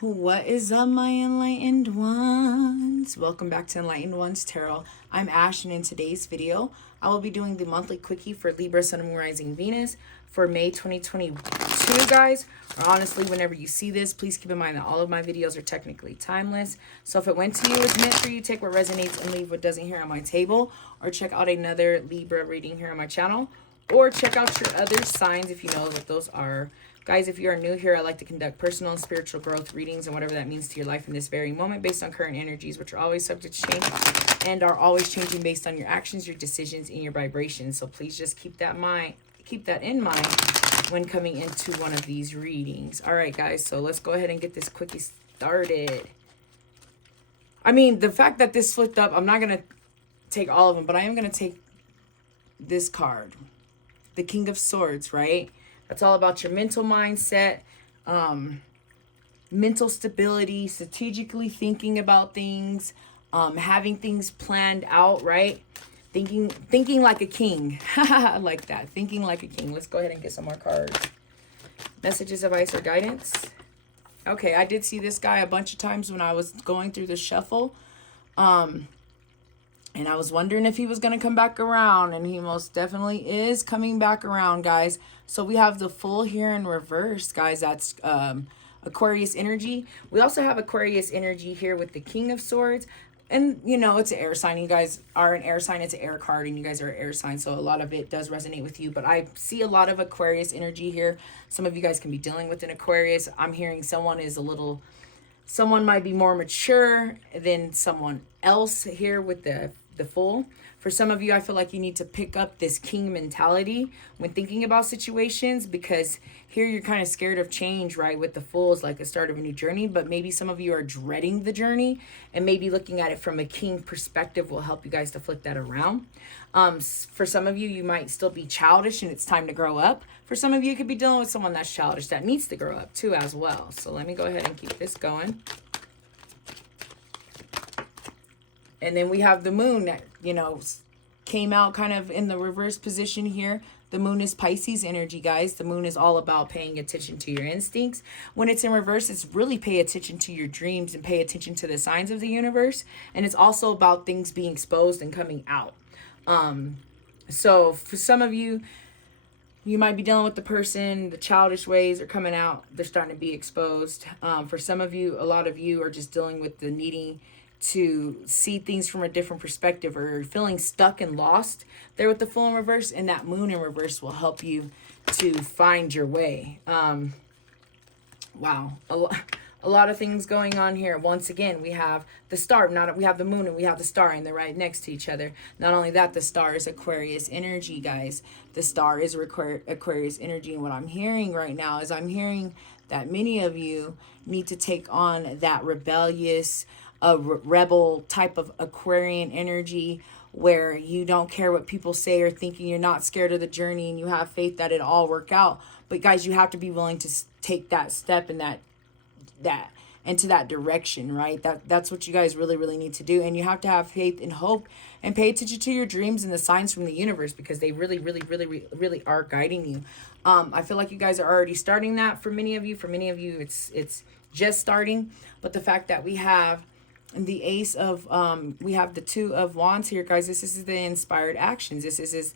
What is up, my enlightened ones? Welcome back to Enlightened Ones Tarot. I'm Ash, and in today's video, I will be doing the monthly quickie for Libra, Sun, Moon, Rising, Venus for May 2022, guys. Or honestly, whenever you see this, please keep in mind that all of my videos are technically timeless. So if it went to you, it's meant for you. Take what resonates and leave what doesn't here on my table. Or check out another Libra reading here on my channel. Or check out your other signs if you know what those are. Guys, if you are new here, I like to conduct personal and spiritual growth readings and whatever that means to your life in this very moment based on current energies, which are always subject to change and are always changing based on your actions, your decisions, and your vibrations. So please just keep that in mind when coming into one of these readings. All right, guys, so let's go ahead and get this quickie started. I mean, the fact that this flipped up, I'm not going to take all of them, but I am going to take this card, the King of Swords, right? That's all about your mental mindset, mental stability, strategically thinking about things, having things planned out, right? Thinking like a king. I like that. Thinking like a king. Let's go ahead and get some more cards. Messages, advice, or guidance. Okay, I did see this guy a bunch of times when I was going through the shuffle. And I was wondering if he was going to come back around. And he most definitely is coming back around, guys. So we have the Fool here in reverse, guys. That's Aquarius energy. We also have Aquarius energy here with the King of Swords. And, you know, it's an air sign. You guys are an air sign. It's an air card. And you guys are an air sign. So a lot of it does resonate with you. But I see a lot of Aquarius energy here. Some of you guys can be dealing with an Aquarius. I'm hearing someone might be more mature than someone else here with the Fool. For some of you, I feel like you need to pick up this king mentality when thinking about situations, because here you're kind of scared of change, right? With the Fool is like the start of a new journey, but maybe some of you are dreading the journey, and maybe looking at it from a king perspective will help you guys to flip that around. For some of you, you might still be childish and it's time to grow up. For some of you, you could be dealing with someone that's childish that needs to grow up too as well. So let me go ahead and keep this going. And then we have the moon that, you know, came out kind of in the reverse position here. The moon is Pisces energy, guys. The moon is all about paying attention to your instincts. When it's in reverse, it's really pay attention to your dreams and pay attention to the signs of the universe. And it's also about things being exposed and coming out. So for some of you, you might be dealing with the person, the childish ways are coming out. They're starting to be exposed. For some of you, a lot of you are just dealing with the needing to see things from a different perspective, or feeling stuck and lost there with the Fool in reverse, and that moon in reverse will help you to find your way. Wow, a lot of things going on here. Once again, we have the star, we have the moon and we have the star, and they're right next to each other. Not only that, the star is Aquarius energy, guys. The star is Aquarius energy, and what I'm hearing right now is I'm hearing that many of you need to take on that rebellious, rebel type of Aquarian energy, where you don't care what people say or thinking. You're not scared of the journey, and you have faith that it all work out. But guys, you have to be willing to take that step and that into that direction, right? That's what you guys really need to do. And you have to have faith and hope and pay attention to your dreams and the signs from the universe, because they really are guiding you. I feel like you guys are already starting that. For many of you, it's just starting. But the fact that we have the Ace of we have the Two of Wands here, guys, this is the inspired actions. This is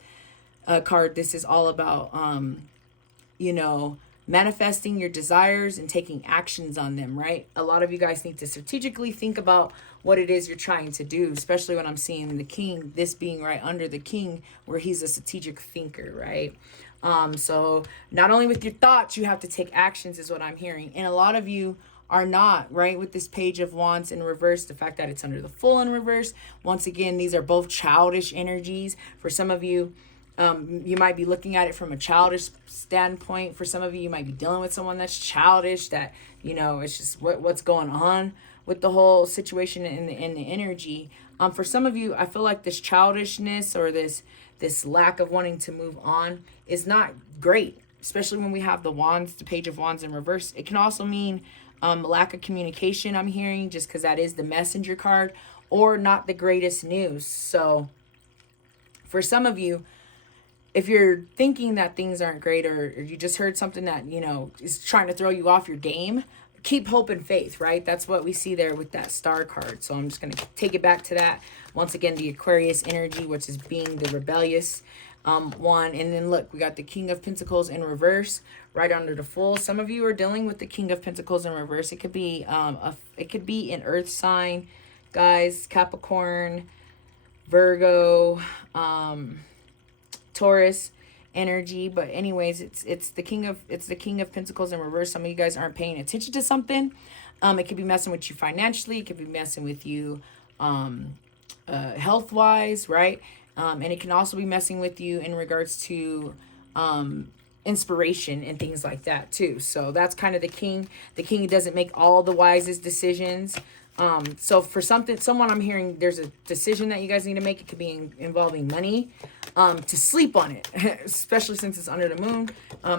a card. This is all about you know, manifesting your desires and taking actions on them, right? A lot of you guys need to strategically think about what it is you're trying to do, especially when I'm seeing the king, this being right under the king, where he's a strategic thinker, right? So not only with your thoughts, you have to take actions, is what I'm hearing. And a lot of you are not, right? With this Page of Wands in reverse, the fact that it's under the Fool in reverse, once again, these are both childish energies. For some of you, you might be looking at it from a childish standpoint. For some of you, you might be dealing with someone that's childish, that, you know, it's just what's going on with the whole situation and the energy. For some of you, I feel like this childishness or this lack of wanting to move on is not great, especially when we have the Wands, the Page of Wands in reverse. It can also mean lack of communication, I'm hearing, just because that is the messenger card, or not the greatest news. So for some of you, if you're thinking that things aren't great, or you just heard something that, you know, is trying to throw you off your game, keep hope and faith, right? That's what we see there with that star card. So I'm just going to take it back to that. Once again, the Aquarius energy, which is being the rebellious one. And then look, we got the King of Pentacles in reverse right under the Fool. Some of you are dealing with the King of Pentacles in reverse. It could be it could be an earth sign, guys, Capricorn, Virgo, Taurus energy. But anyways, it's the King of Pentacles in reverse. Some of you guys aren't paying attention to something. It could be messing with you financially. It could be messing with you health wise, right? And it can also be messing with you in regards to inspiration and things like that too. So that's kind of the king. The king doesn't make all the wisest decisions. So for someone I'm hearing, there's a decision that you guys need to make. It could be involving money, to sleep on it, especially since it's under the moon,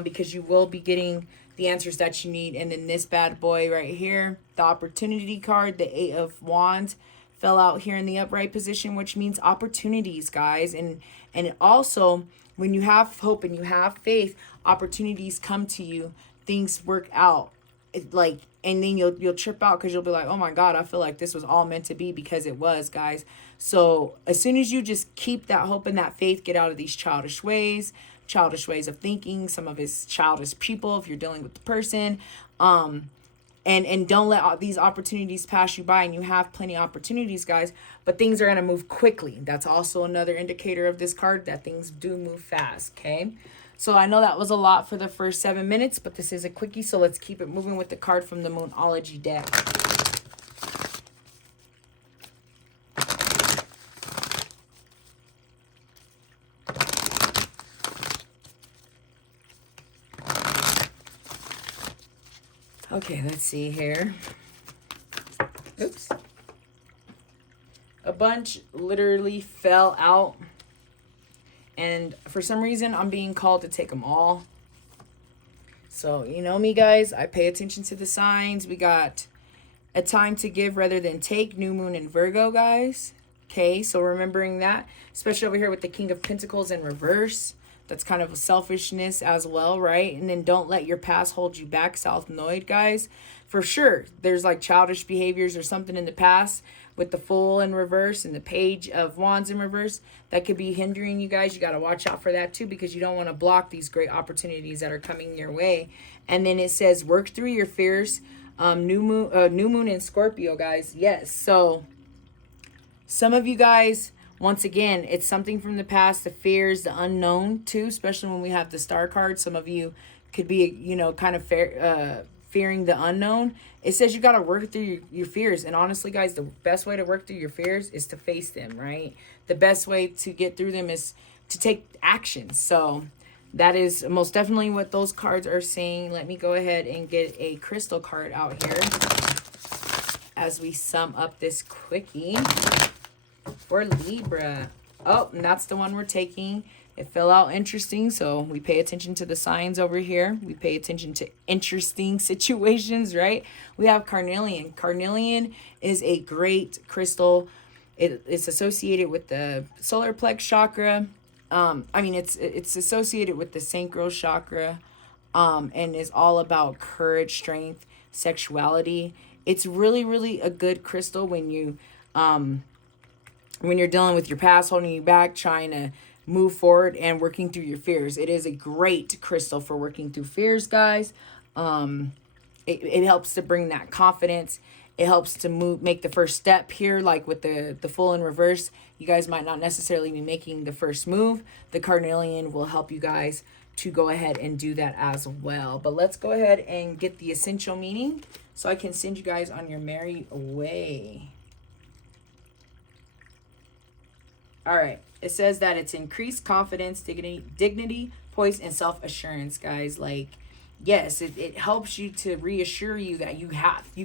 because you will be getting the answers that you need. And then this bad boy right here, the opportunity card, the 8 of Wands, fell out here in the upright position, which means opportunities, guys. And it also, when you have hope and you have faith, opportunities come to you, things work out. And then you'll trip out because you'll be like, oh my God, I feel like this was all meant to be, because it was, guys. So as soon as you just keep that hope and that faith, get out of these childish ways of thinking, some of his childish people, if you're dealing with the person, and don't let all these opportunities pass you by. And you have plenty of opportunities, guys, but things are going to move quickly. That's also another indicator of this card, that things do move fast, okay? So I know that was a lot for the first 7 minutes, but this is a quickie, so let's keep it moving with the card from the Moonology deck. Okay, let's see here. Oops. A bunch literally fell out. And for some reason, I'm being called to take them all. So, you know me, guys. I pay attention to the signs. We got a time to give rather than take. New moon in Virgo, guys. Okay, so remembering that. Especially over here with the King of Pentacles in reverse. That's kind of a selfishness as well, right? And then don't let your past hold you back, Southnoid, guys. For sure, there's like childish behaviors or something in the past with the Fool in reverse and the Page of Wands in reverse that could be hindering you guys. You got to watch out for that too, because you don't want to block these great opportunities that are coming your way. And then it says work through your fears. New moon in Scorpio, guys. Yes. So some of you guys, once again, it's something from the past, the fears, the unknown too, especially when we have the star card. Some of you could be, you know, kind of fearing the unknown. It says you got to work through your fears. And honestly, guys, the best way to work through your fears is to face them, right? The best way to get through them is to take action. So that is most definitely what those cards are saying. Let me go ahead and get a crystal card out here as we sum up this quickie for Libra. Oh, and that's the one we're taking. It fell out interesting, so we pay attention to the signs over here. We pay attention to interesting situations, right? We have carnelian. Carnelian is a great crystal. It's associated with the solar plex chakra. It's associated with the sacral chakra, and is all about courage, strength, sexuality. It's really, really a good crystal when you're dealing with your past holding you back, trying to move forward and working through your fears. It is a great crystal for working through fears, guys. It helps to bring that confidence. It helps to make the first step here, like with the Fool in reverse. You guys might not necessarily be making the first move. The carnelian will help you guys to go ahead and do that as well. But let's go ahead and get the essential meaning so I can send you guys on your merry way. All right. It says that it's increased confidence, dignity, poise, and self-assurance, guys. Like, yes, it helps you to reassure you that you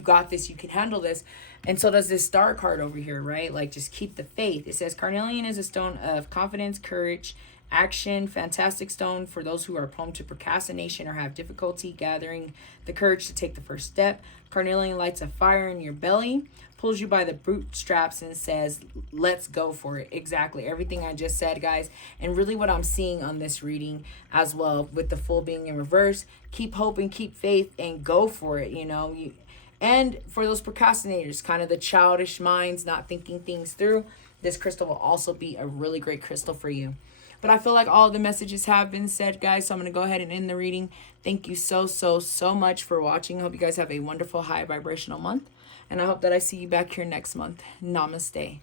got this, you can handle this. And so does this star card over here, right? Like, just keep the faith. It says carnelian is a stone of confidence, courage, action, fantastic stone for those who are prone to procrastination or have difficulty gathering the courage to take the first step. Carnelian lights a fire in your belly, pulls you by the bootstraps and says, let's go for it. Exactly. Everything I just said, guys. And really what I'm seeing on this reading as well, with the Fool being in reverse, keep hope and keep faith and go for it. You know, And for those procrastinators, kind of the childish minds not thinking things through, this crystal will also be a really great crystal for you. But I feel like all the messages have been said, guys, so I'm going to go ahead and end the reading. Thank you so much for watching. I hope you guys have a wonderful high vibrational month, and I hope that I see you back here next month. Namaste.